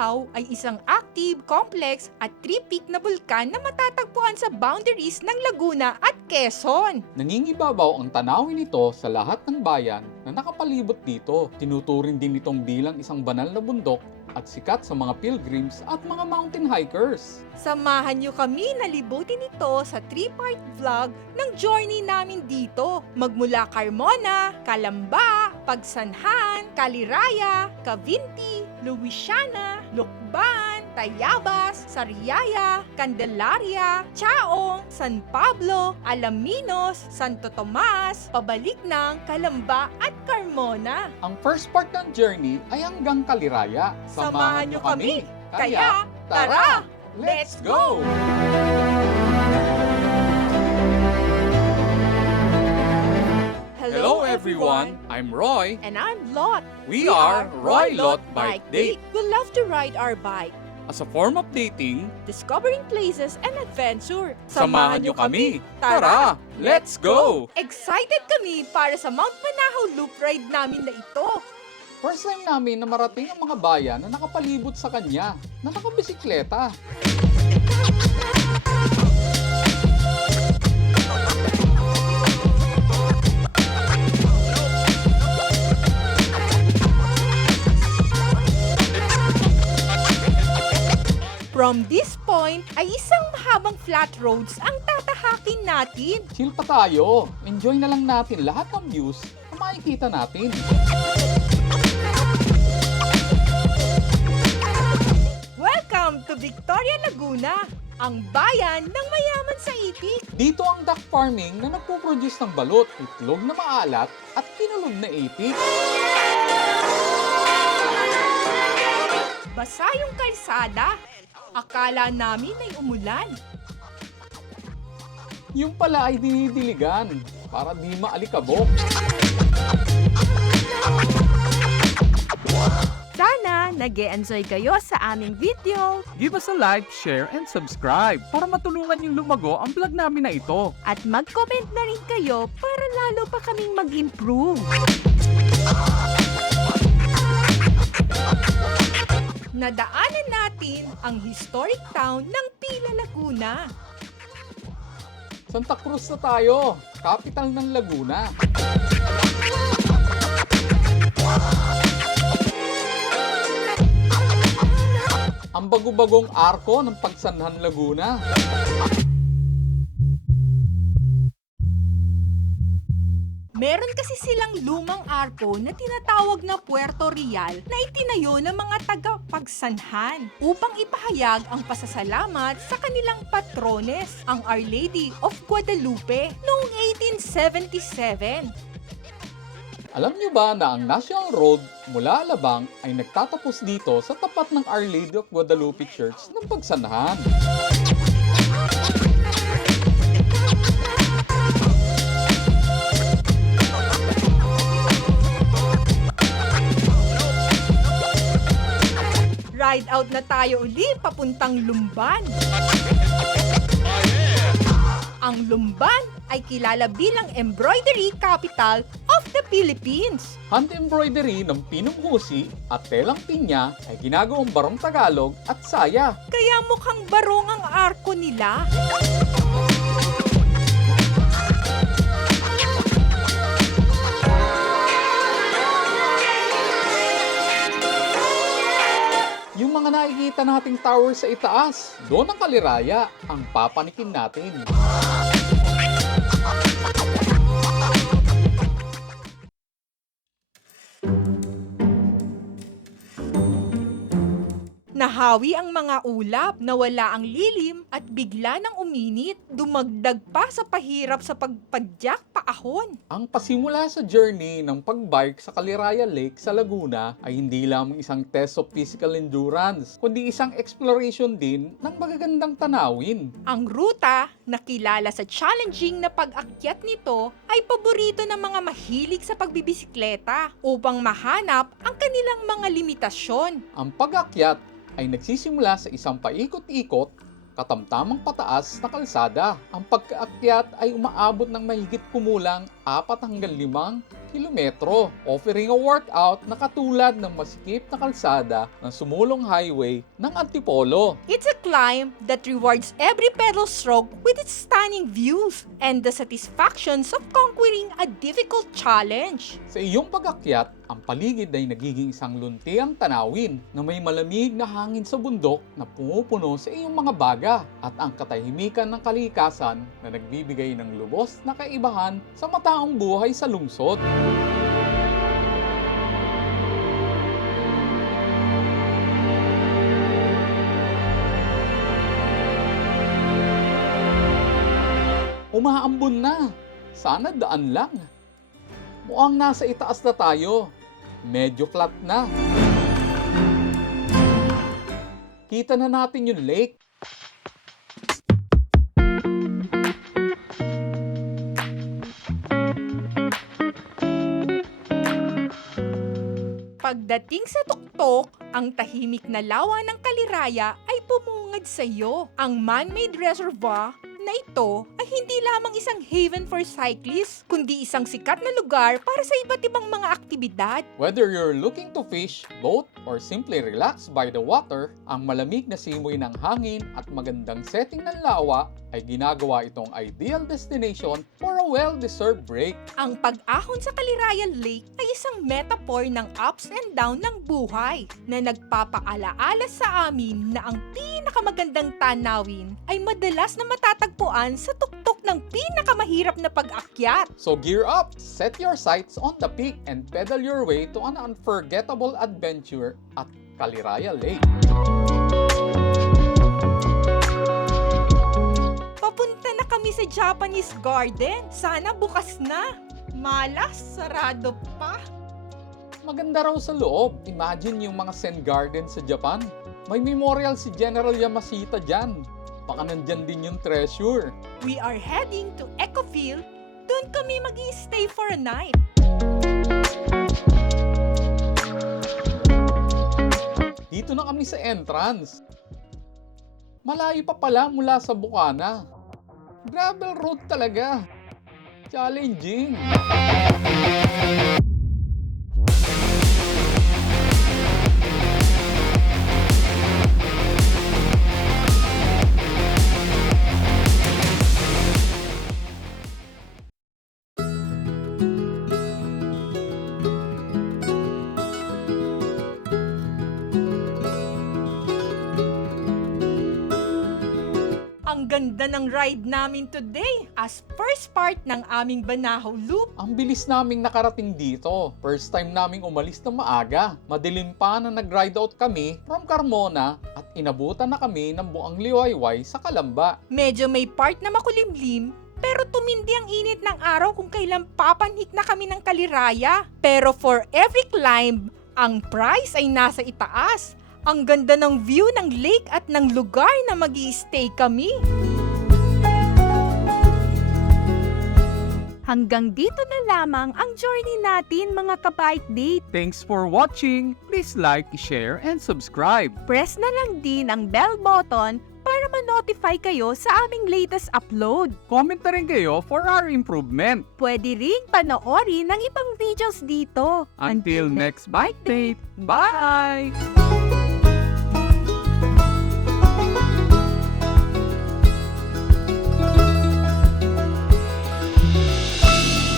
Bahaw ay isang active, complex at three-peak na bulkan na matatagpuan sa boundaries ng Laguna at Quezon. Nangingibabaw ang tanawin nito sa lahat ng bayan na nakapalibot dito. Tinuturing din itong bilang isang banal na bundok at sikat sa mga pilgrims at mga mountain hikers. Samahan niyo kami na libutin ito sa 3-part vlog ng journey namin dito. Magmula Carmona, Calamba, Pagsanhan, Caliraya, Cavinti, Luisiana, Lucban, Tayabas, Sariaya, Candelaria, Chaong, San Pablo, Alaminos, Santo Tomas, pabalik ng Calamba at Carmona. Ang first part ng journey ay hanggang Caliraya. Samahan niyo kami. Kaya, tara! Let's go! Hello everyone, I'm Roy. And I'm Lot. We are Roy Lot Bike Date. We love to ride our bike, As a form of dating, discovering places and adventure. samahan niyo kami. Tara, let's go! Excited kami para sa Mount Manahaw Loop ride namin na ito. First time namin na marating ang mga bayan na nakapalibot sa kanya, na nakabisikleta. From this point ay isang mahabang flat roads ang tatahakin natin. Chill pa tayo. Enjoy na lang natin lahat ng views na makikita natin. Welcome to Victoria, Laguna, ang bayan ng mayaman sa itik. Dito ang duck farming na nagpo-produce ng balot, itlog na maalat at kinulog na itik. Basa yung kalsada. Akala namin ay umulan. Yung pala ay dinidiligan para di maalikabok. Sana nag-e-enjoy kayo sa aming video Give us a like, share, and subscribe para matulungan yung lumago ang vlog namin na ito. at mag-comment na rin kayo para lalo pa kaming mag-improve. Nadaanan natin ang historic town ng Pila, Laguna. Santa Cruz na tayo, capital ng Laguna. Ang bago-bagong arko ng Pagsanhan, Laguna. Meron kasi silang lumang arko na tinatawag na Puerto Real na itinayo ng mga taga-Pagsanhan upang ipahayag ang pasasalamat sa kanilang patrones, ang Our Lady of Guadalupe, noong 1877. Alam niyo ba na ang National Road mula Alabang ay nagtatapos dito sa tapat ng Our Lady of Guadalupe Church ng Pagsanhan? Ride out na tayo uli papuntang Lumban. Ang Lumban ay kilala bilang embroidery capital of the Philippines. Hand embroidery ng pinong husi at telang pinya ay ginagawang barong Tagalog at saya. Kaya mukhang barong ang arko nila. Yung mga nakikita nating tower sa itaas, doon ang Caliraya, ang papanikin natin. Nahawi ang mga ulap, nawala ang lilim at bigla nang uminit, dumagdag pa sa pahirap sa pagpadyak paahon. Ang pasimula sa journey ng pagbike sa Caliraya Lake sa Laguna ay hindi lamang isang test of physical endurance, kundi isang exploration din ng magagandang tanawin. Ang ruta na kilala sa challenging na pag-akyat nito ay paborito ng mga mahilig sa pagbibisikleta upang mahanap ang kanilang mga limitasyon. Ang pag-akyat ay nagsisimula sa isang paikot-ikot, katamtamang pataas na kalsada. Ang pagkaakyat ay umaabot ng mahigit kumulang 4 hanggang 5 kilometro, offering a workout na katulad ng masikip na kalsada ng sumulong highway ng Antipolo. It's a climb that rewards every pedal stroke with its stunning views and the satisfactions of conquering a difficult challenge. Sa iyong pag-akyat, ang paligid ay nagiging isang luntiang tanawin na may malamig na hangin sa bundok na pumupuno sa iyong mga baga at ang katahimikan ng kalikasan na nagbibigay ng lubos na kaibahan sa mataong buhay sa lungsod. Umaambon na. Sana daan lang. Mukhang nasa itaas na tayo. Medyo flat na. Kita na natin yung lake. Pagdating sa tuktok, ang tahimik na lawa ng Kaliraya ay pumungad sa iyo. Ang man-made reservoir na ito ay hindi lamang isang haven for cyclists, kundi isang sikat na lugar para sa iba't ibang mga aktibidad. Whether you're looking to fish, boat, or simply relax by the water, ang malamig na simoy ng hangin at magandang setting ng lawa ay ginagawa itong ideal destination for a well-deserved break. Ang pag-ahon sa Kaliraya Lake ay isang metaphor ng ups and down ng buhay na nagpapaalaala sa amin na ang pinakamagandang tanawin ay madalas na matatagpuan sa tuktok ng pinakamahirap na pag-akyat. So gear up, set your sights on the peak, and pedal your way to an unforgettable adventure at Kaliraya Lake. Papunta na kami sa Japanese Garden. Sana bukas na. Malas, sarado pa. Maganda raw sa loob. Imagine yung mga Zen Garden sa Japan. May memorial si General Yamashita dyan. Baka nandyan din yung treasure. We are heading to Ecofield. Doon kami mag-i-stay for a night. Dito na kami sa entrance. Malayo pa pala mula sa Bukana. Gravel road talaga. Challenging. Ang ganda ng ride namin today as first part ng aming Banahaw Loop. Ang bilis naming nakarating dito. First time naming umalis na maaga. Madilim pa na nag-ride out kami from Carmona at inabutan na kami ng buang liwayway sa Calamba. Medyo may part na makulimlim, pero tumindi ang init ng araw kung kailan papanhik na kami ng Kaliraya. Pero for every climb, ang price ay nasa itaas. Ang ganda ng view ng lake at ng lugar na mag-i-stay kami. Hanggang dito na lamang ang journey natin mga ka-bike date. Thanks for watching. Please like, share, and subscribe. Press na lang din ang bell button para ma-notify kayo sa aming latest upload. Comment na rin kayo for our improvement. Pwede ring panoorin ng ibang videos dito. Until next bike date. Bye!